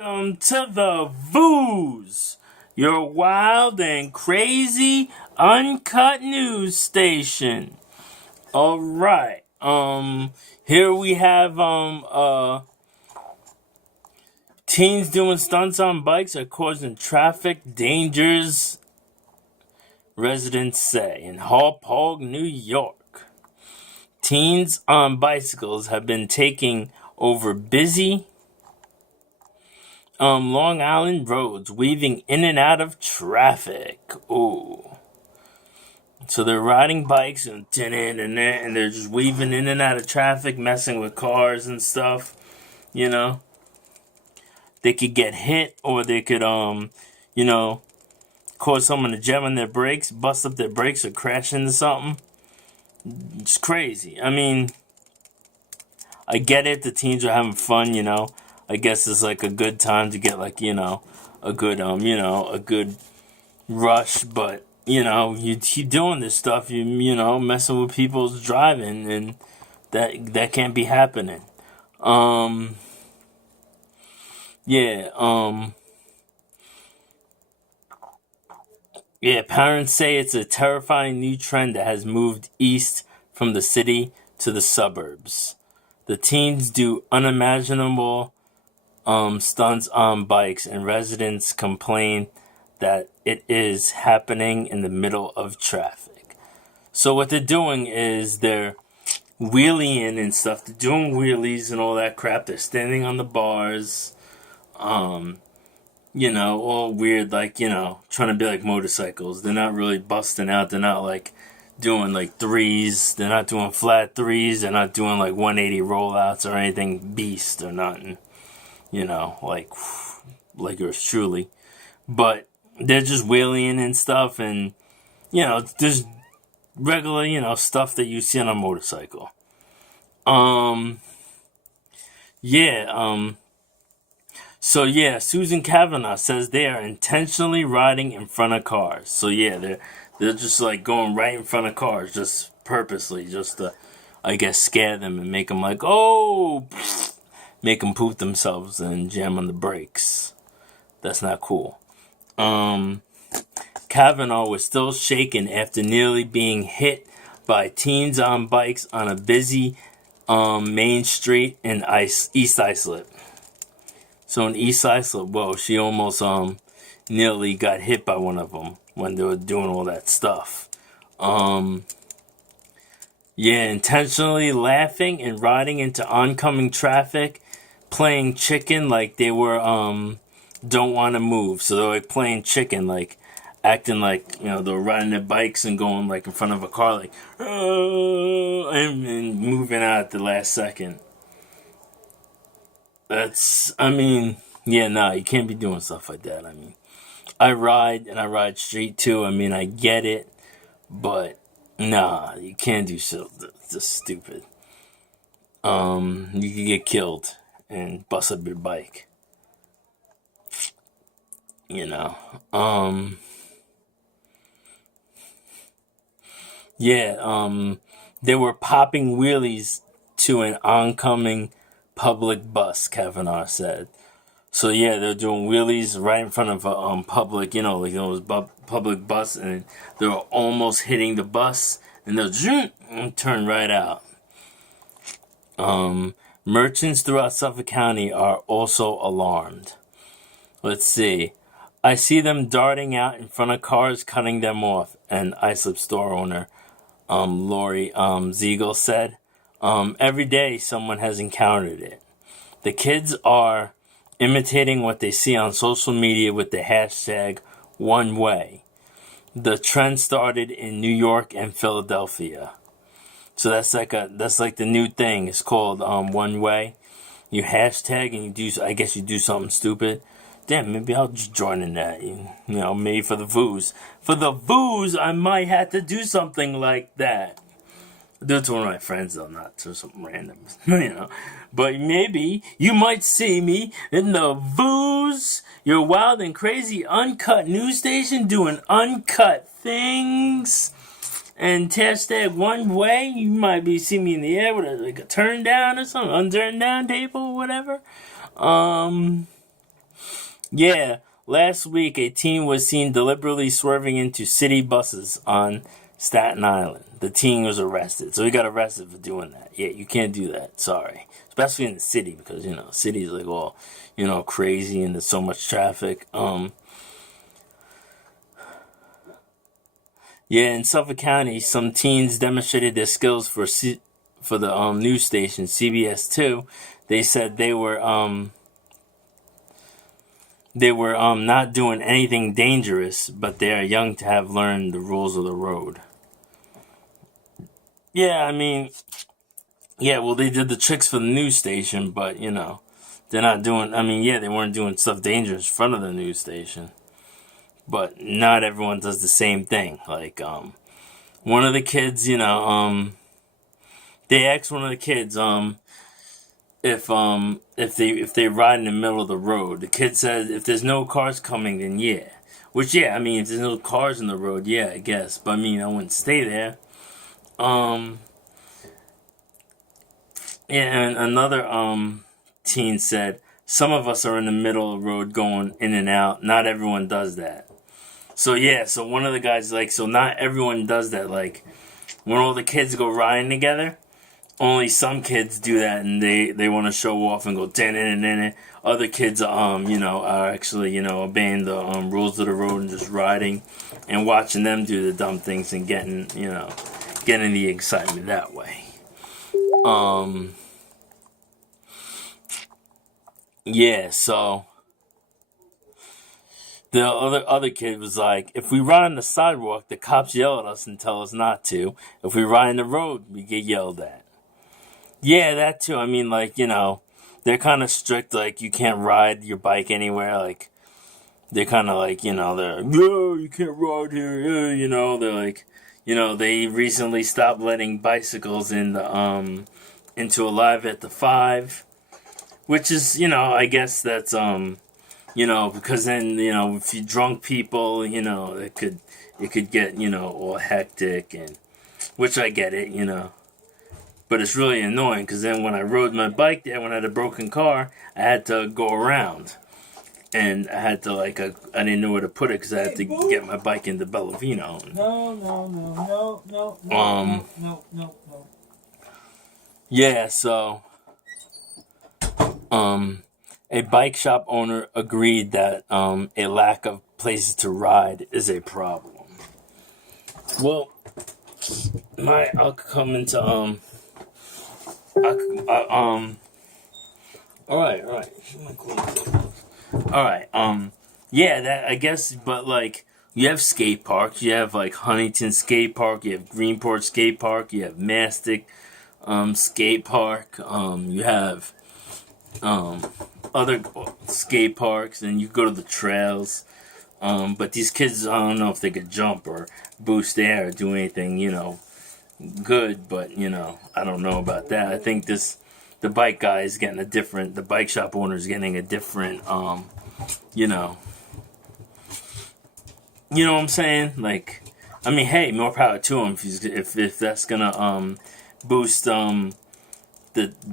Welcome to the Vooz, your wild and crazy uncut news station. All right. Here we have teens doing stunts on bikes are causing traffic dangers. Residents say in Hauppauge, New York, teens on bicycles have been taking over busy Long Island roads, weaving in and out of traffic. Ooh. So they're riding bikes and they're just weaving in and out of traffic, messing with cars and stuff. You know, they could get hit, or they could cause someone to jam on their brakes, bust up their brakes, or crash into something. It's crazy. I mean, I get it. The teens are having fun. I guess it's like a good time to get a good a good rush, but you keep doing this stuff, messing with people's driving, and that can't be happening. Um, yeah, yeah. Parents say it's a terrifying new trend that has moved east from the city to the suburbs. The teens do unimaginable stunts on bikes, and residents complain that it is happening in the middle of traffic. So what they're doing is they're wheeling and stuff. They're doing wheelies and all that crap. They're standing on the bars, all weird, trying to be like motorcycles. They're not really busting out. They're not like doing like threes. They're not doing flat threes. They're not doing like 180 rollouts or anything beast or nothing. Like yours truly. But they're just wheeling and stuff, and just regular, stuff that you see on a motorcycle. Yeah, so yeah, Susan Kavanaugh says they are intentionally riding in front of cars. So yeah, they're just like going right in front of cars, just purposely, just to, I guess, scare them and make them like, oh, make them poop themselves and jam on the brakes. That's not cool. Kavanaugh was still shaken after nearly being hit by teens on bikes on a busy main street in East Islip. So in East Islip, whoa, she almost nearly got hit by one of them when they were doing all that stuff. Yeah, intentionally laughing and riding into oncoming traffic, playing chicken like they were don't want to move. So they're like playing chicken, like acting like they're riding their bikes and going like in front of a car, like and moving out at the last second. I mean, yeah, nah, you can't be doing stuff like that. I mean, I ride street too. I mean, I get it, but nah, you can't do so. That's stupid. You could get killed and bust up your bike. You know. Yeah, they were popping wheelies to an oncoming public bus, Kavanaugh said. So yeah, they're doing wheelies right in front of a public, like those public bus, and they're almost hitting the bus, and they'll zoom and turn right out. Merchants throughout Suffolk County are also alarmed. Let's see. I see them darting out in front of cars, cutting them off, an Islip store owner, Lori Ziegel, said. Every day someone has encountered it. The kids are imitating what they see on social media with the hashtag one way. The trend started in New York and Philadelphia. So that's like the new thing. It's called one way. You hashtag and you do something stupid. Damn, maybe I'll just join in that. Maybe for the Vooz. For the Vooz, I might have to do something like that. Do it to one of my friends, though, not to some random, But maybe you might see me in the Vooz, your wild and crazy uncut news station, doing uncut things. And hashtag one way, you might be seeing me in the air with like a turn down or something, unturned down table or whatever. Yeah, last week a teen was seen deliberately swerving into city buses on Staten Island. The teen was arrested. So he got arrested for doing that. Yeah, you can't do that. Sorry. Especially in the city because, cities like all, crazy and there's so much traffic. Yeah, in Suffolk County, some teens demonstrated their skills for the news station CBS 2. They said they were not doing anything dangerous, but they are young to have learned the rules of the road. Yeah, I mean, yeah, well, they did the tricks for the news station, but, they're not doing, I mean, yeah, they weren't doing stuff dangerous in front of the news station. But not everyone does the same thing. Like, one of the kids, they asked one of the kids, if they ride in the middle of the road. The kid said if there's no cars coming, then yeah. Which, yeah, I mean, if there's no cars in the road, yeah, I guess. But I mean, I wouldn't stay there. Yeah, and another teen said some of us are in the middle of the road going in and out. Not everyone does that. So yeah, so one of the guys like, so not everyone does that. Like when all the kids go riding together, only some kids do that, and they want to show off and go den in. Other kids are actually obeying the rules of the road and just riding, and watching them do the dumb things and getting the excitement that way. Yeah, so the other kid was like, if we ride on the sidewalk, the cops yell at us and tell us not to. If we ride on the road, we get yelled at. Yeah, that too. I mean, like, they're kind of strict. Like, you can't ride your bike anywhere. Like, they're kind of like, they're like, no, you can't ride here. They're like, they recently stopped letting bicycles into Alive at the 5, which is, I guess that's, because then, if you drunk people, it could get, all hectic, and, which I get it. But it's really annoying because then when I rode my bike there, when I had a broken car, I had to go around. And I had to, I didn't know where to put it because I had to get my bike into Bellavino. No. Yeah, so, a bike shop owner agreed that, a lack of places to ride is a problem. Well, I'll come into, Alright, yeah, that, I guess, but, you have skate parks, you have, Huntington Skate Park, you have Greenport Skate Park, you have Mastic, Skate Park, you have, other skate parks, and you go to the trails, but these kids, I don't know if they could jump or boost air or do anything, good, but, I don't know about that. I think the bike guy is getting the bike shop owner is getting a different, you know what I'm saying? Like, I mean, hey, more power to him if that's gonna, boost, the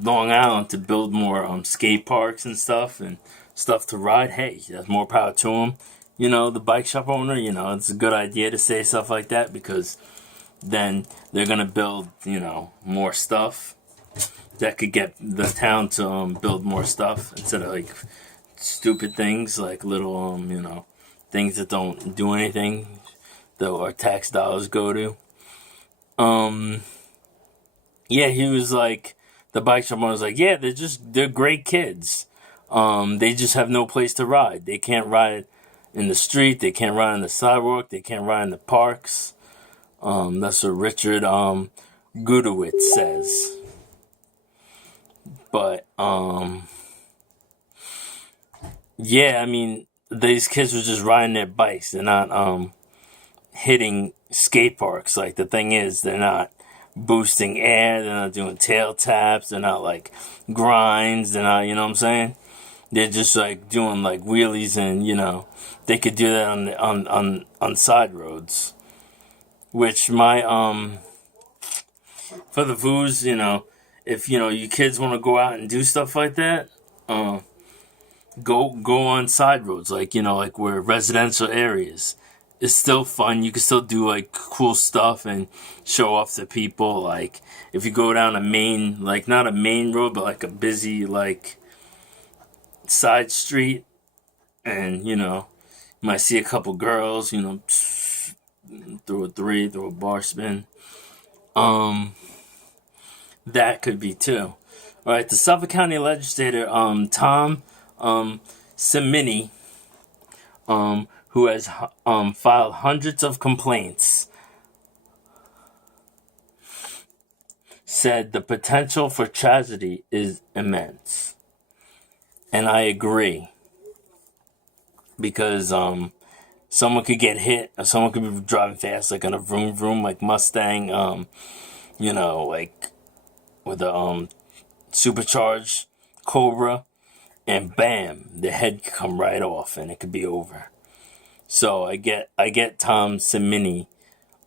Long Island to build more, skate parks and stuff to ride. Hey, that's more power to him. The bike shop owner, it's a good idea to say stuff like that because then they're gonna build, more stuff that could get the town to build more stuff instead of stupid things like little things that don't do anything that our tax dollars go to. Yeah, he was like, the bike shop owner was like, yeah, they're great kids. They just have no place to ride. They can't ride in the street. They can't ride on the sidewalk. They can't ride in the parks. That's what Richard Gudowitz says. But yeah, I mean, these kids were just riding their bikes. They're not hitting skate parks. Like, the thing is, they're not boosting air. They're not doing tail taps. They're not grinds. They're not, you know what I'm saying? They're just doing wheelies, and they could do that on side roads. Which for the Voos, if you kids want to go out and do stuff like that, go on side roads, like, like where residential areas. It's still fun. You can still do like cool stuff and show off to people. Like if you go down a main, like not a main road, but like a busy like side street, and you might see a couple girls, through a three, through a bar spin. That could be too. All right, the Suffolk County legislator, Tom, Semini, who has filed hundreds of complaints, said the potential for tragedy is immense, and I agree, because someone could get hit, or someone could be driving fast, like on a vroom vroom, like Mustang, like with a supercharged Cobra, and bam, the head could come right off, and it could be over. So I get Tom Semini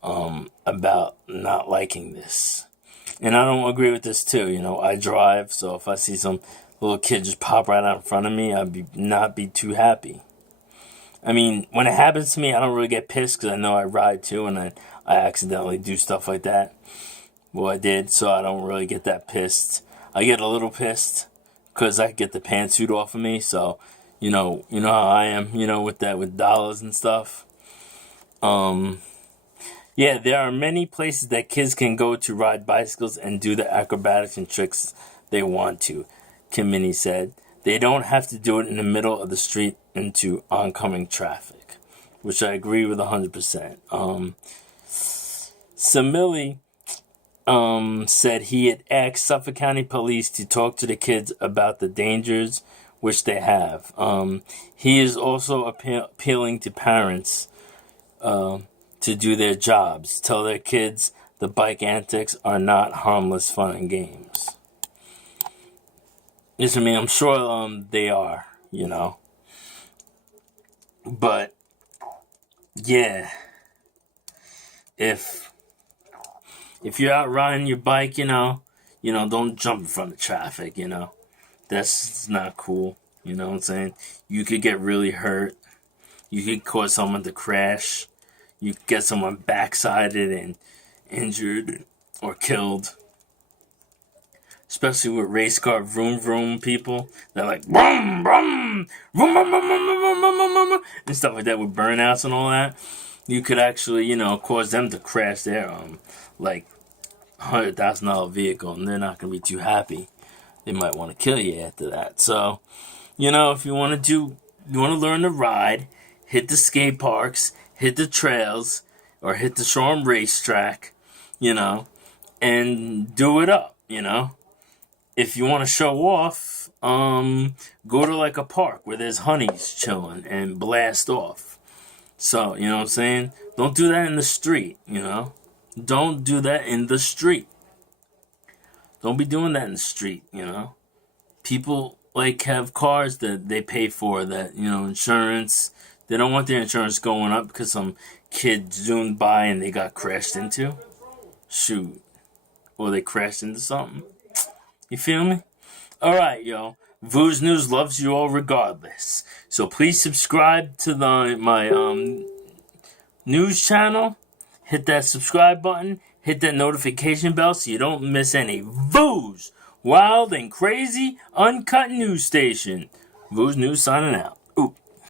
about not liking this, and I don't agree with this too. I drive, so if I see some little kid just pop right out in front of me, I'd not be too happy. I mean, when it happens to me, I don't really get pissed, because I know I ride too, and I accidentally do stuff like that. Well, I did, so I don't really get that pissed. I get a little pissed because I get the pantsuit off of me. So, you know how I am, with that, with dollars and stuff. Yeah, there are many places that kids can go to ride bicycles and do the acrobatics and tricks they want to, Kimini said. They don't have to do it in the middle of the street into oncoming traffic, which I agree with 100%. Samili said he had asked Suffolk County Police to talk to the kids about the dangers, which they have. He is also appealing to parents to do their jobs, tell their kids the bike antics are not harmless fun and games. Yes, I mean, I'm sure they are, But, yeah, if you're out riding your bike, don't jump in front of traffic, That's not cool, you know what I'm saying? You could get really hurt. You could cause someone to crash. You could get someone backsided and injured or killed. Especially with race car vroom vroom people. They're like, vroom, vroom, vroom, vroom, vroom, vroom, vroom, vroom, and stuff like that, with burnouts and all that. You could actually, cause them to crash their, like, $100,000 vehicle, and they're not going to be too happy. They might want to kill you after that. So, if you want to learn to ride, hit the skate parks, hit the trails, or hit the Shoreham racetrack, and do it up, If you want to show off, go to like a park where there's honeys chilling and blast off. So, you know what I'm saying? Don't do that in the street, Don't do that in the street. Don't be doing that in the street, People, like, have cars that they pay for that, insurance. They don't want their insurance going up because some kid zoomed by and they got crashed into. Shoot. Or they crashed into something. You feel me? Alright, yo. Voo's News loves you all regardless. So please subscribe to my news channel. Hit that subscribe button. Hit that notification bell so you don't miss any Voo's wild and crazy uncut news station. Voo's News signing out. Ooh.